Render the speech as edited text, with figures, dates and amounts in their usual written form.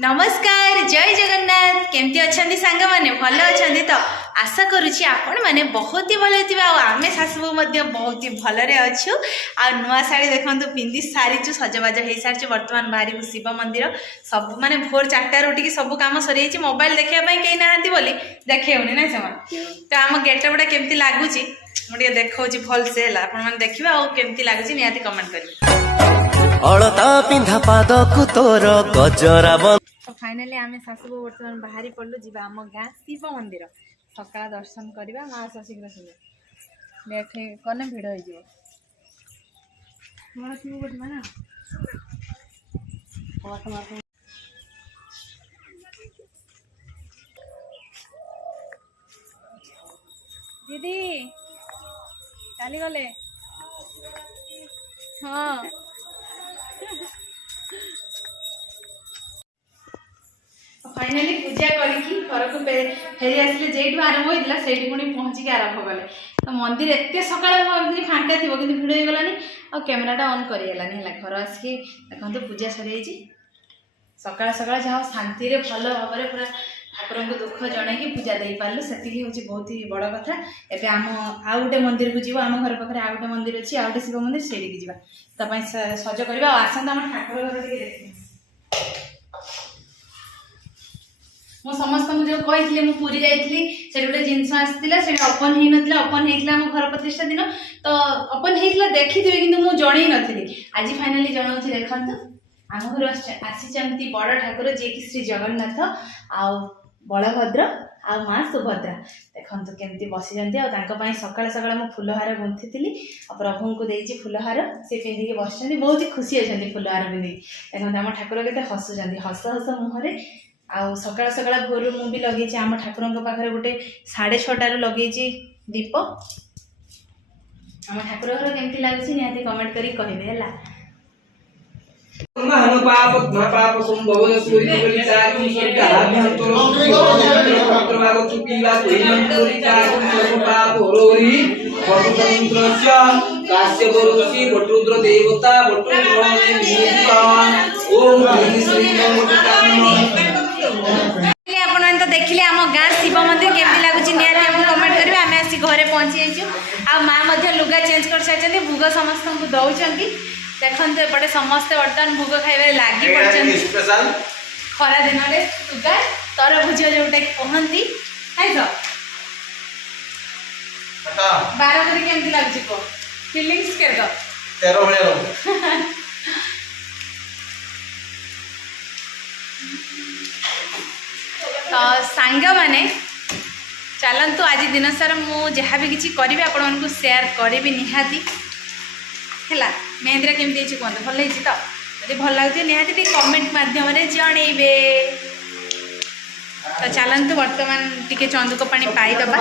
नमस्कार जय जगन्नाथ केमती अच्छा सांग मैंने भल अच्छा तो आशा करुच्ची आपण मैंने बहुत ही भल आम शाशु बहुत ही भलरे अच्छु आ नुआ शाढ़ी देखो पिंधि सारीचु सजबाज हो सारी बर्तमान बाहर शिव मंदिर सब माने भोर 4टार उठिकी सब कम सरी मोबाइल देखापी कहीं ना बोली देखेनि ना से तो आम गेटअपटा केमती लगुच मुझे देखा भलसे आपने देखिए आमती लगुच निहाती कमेंट करें अलता पिंधा पाद को तोर गजरा तो फाइनाली आम शाशु बर्तमान बाहरी पड़लु जी आम गाँ शिव मंदिर सका दर्शन करवा माँ आस शीघ्र शीघ्र लेट कने भिड़ हो दीदी चली गले हाँ फाइनाली पूजा करके घर को फेरी आसले जेठू आरंभ होता से पुणी पहुँचिक आरंभ कले तो मंदिर एत सका फांका थी कि भिड़ हो गलानी आ कैमेराटा ऑन करगलानी है घर आसिक देखो पूजा सरी सका सका जहाँ शांति भल भाव में पूरा ठाकुर को दुख जन की पूजा दे पार्लु से हूँ बहुत ही बड़ कथा एवं आम आउ गोटे मंदिर को जीव आम घर पाखे आउ गोटे मंदिर अच्छी आउ गोटे शिव मंदिर से जावाई सज करवा आसत आम ठाकुर घर टे देख मु समस्त जो कही मु पूरी जाइली से गोटे जिनस आसाला से ओपन हो ना ओपन होता आम घर प्रतिष्ठा दिन तो ओपन होता देखी थे कि मुझे जन नी आज फाइनाली जनाऊँ देखते आम घर आसी बड़ ठाकुर जी की श्री जगन्नाथ आ बलभद्र आ माँ सुभद्रा देखते केमती बसी सकाल सकाल मुझे फुलहार गुंथी प्रभु को देती फुलहार सी पिंधिकी बस बहुत ही खुशी अच्छा फुलहार पिंधि देखते आम ठाकुर के हसुँच हस हस मुहर आउ सकाल सकाल भोर मु भी लगे आम ठाकुर पाखे गोटे 6:30 लगे दीप आम ठाकुर घर केमती लगुच निहाती कमेंट करी कहबे है पाप पाप संभव सूरी कली चाकु स्वर्ग आभ्यंतर प्रभाव चुकीला तैनं कली चाकु सर्व पाप होरोरी वटुतंत्रस्य काश्यप ऋषि वटुद्र देवता वटुद्र नियुक्तान ओम श्री तो देखिले आम गाँ शिव मंदिर केमती लगुच निहाती कमेंट करेंगे आम आसी घरे पहुँची जाइए आ माँ लुगा चेंज कर सारी भोग समस्त को दौरान देखते एपटे समस्ते बर्तमान भोग खाइबे लगी पड़े खरा दिन में सुगार तरभुज जोटा कहती खाई 12 बजे केमती लगुच कह फिलिंग्स के तो सांग मैंने चलतु आज दिन सारा मुझे जहाँ भी किसी करी आपण को शेयर करी निहाती है मेहंदी केमती कहते भल होती तो जब भल लगे निहाती कमेंट मध्यम जनइबे तो चलतु बर्तमान टी चंदुक पानी पाईदबा।